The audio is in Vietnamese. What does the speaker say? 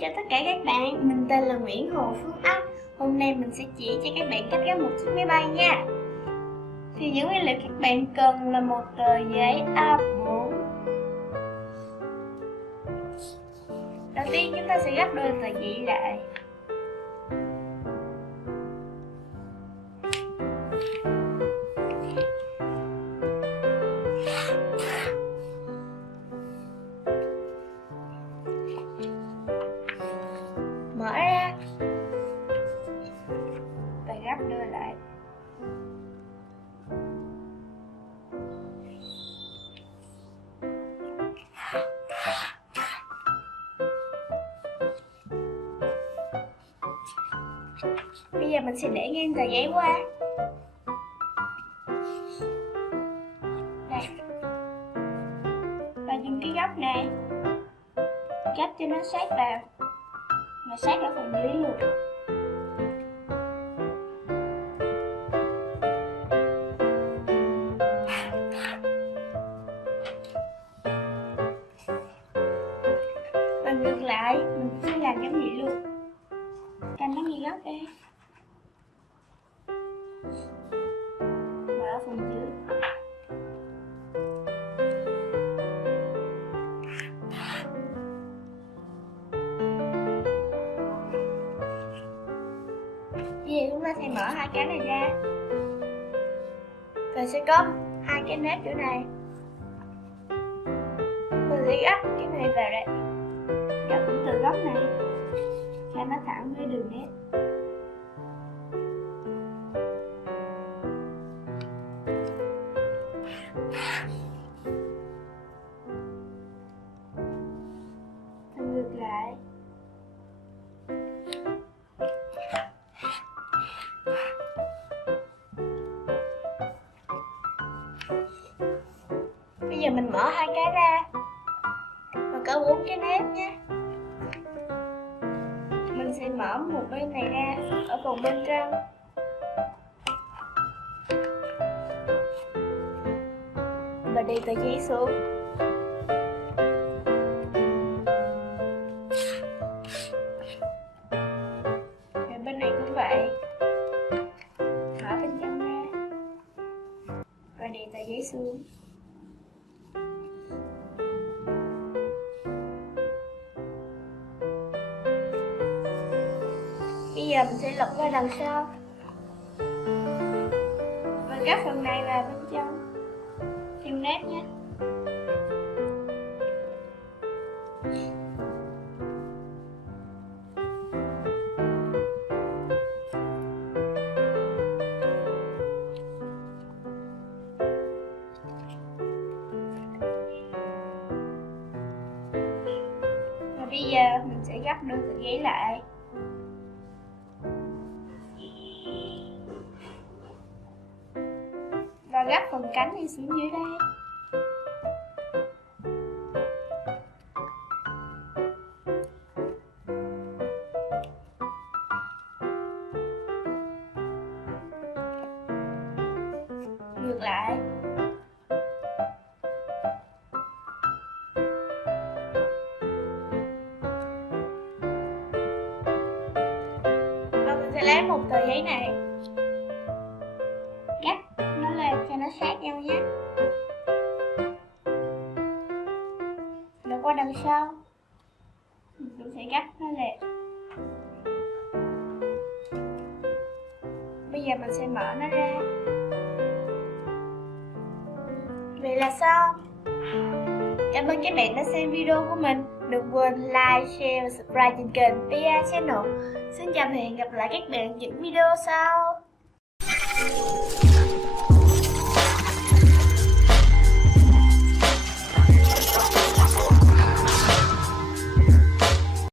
chào tất cả các bạn, mình tên là Nguyễn Hồ Phương Anh. Hôm nay mình sẽ chỉ cho các bạn cách gấp một chiếc máy bay nha. Thì những nguyên liệu các bạn cần là một tờ giấy A4. Đầu tiên chúng ta sẽ gấp đôi tờ giấy lại. Mở ra và gấp đôi lại. Bây giờ mình sẽ để ngang tờ giấy qua. Đây. Và dùng cái góc này gấp cho nó sát vào và sát ở phần dưới luôn. Và ngược lại mình sẽ làm giống vậy luôn. Canh nó như góc đây. Và ở phần dưới. Bây giờ chúng ta sẽ mở hai cái này ra. Và sẽ có hai cái nếp chỗ này. Mình sẽ gấp cái này vào đây. Gấp cũng từ góc này cho nó thẳng với đường nét. Và ngược lại. Bây giờ mình mở hai cái ra và có 4 cái nếp nhé. Mình sẽ mở một bên này ra ở phần bên trong. Và đi tờ giấy xuống. Và bên này cũng vậy. Mở bên trong ra. Và đi tờ giấy xuống. Bây giờ mình sẽ lật qua đằng sau và gấp phần này vào bên trong theo nếp nhé. Và bây giờ mình sẽ gấp đôi tờ giấy lại. Và gấp phần cánh đi xuống dưới đây. Ngược lại. Và mình sẽ lấy một tờ giấy này gấp nó lên cho nó sát nhau nhé. Rồi qua đằng sau mình cũng sẽ gấp nó lên. Bây giờ mình sẽ mở nó ra. Vậy là xong. Cảm ơn các bạn đã xem video của mình. Đừng quên like, share và subscribe trên kênh PA Channel. Xin chào và hẹn gặp lại các bạn những video sau.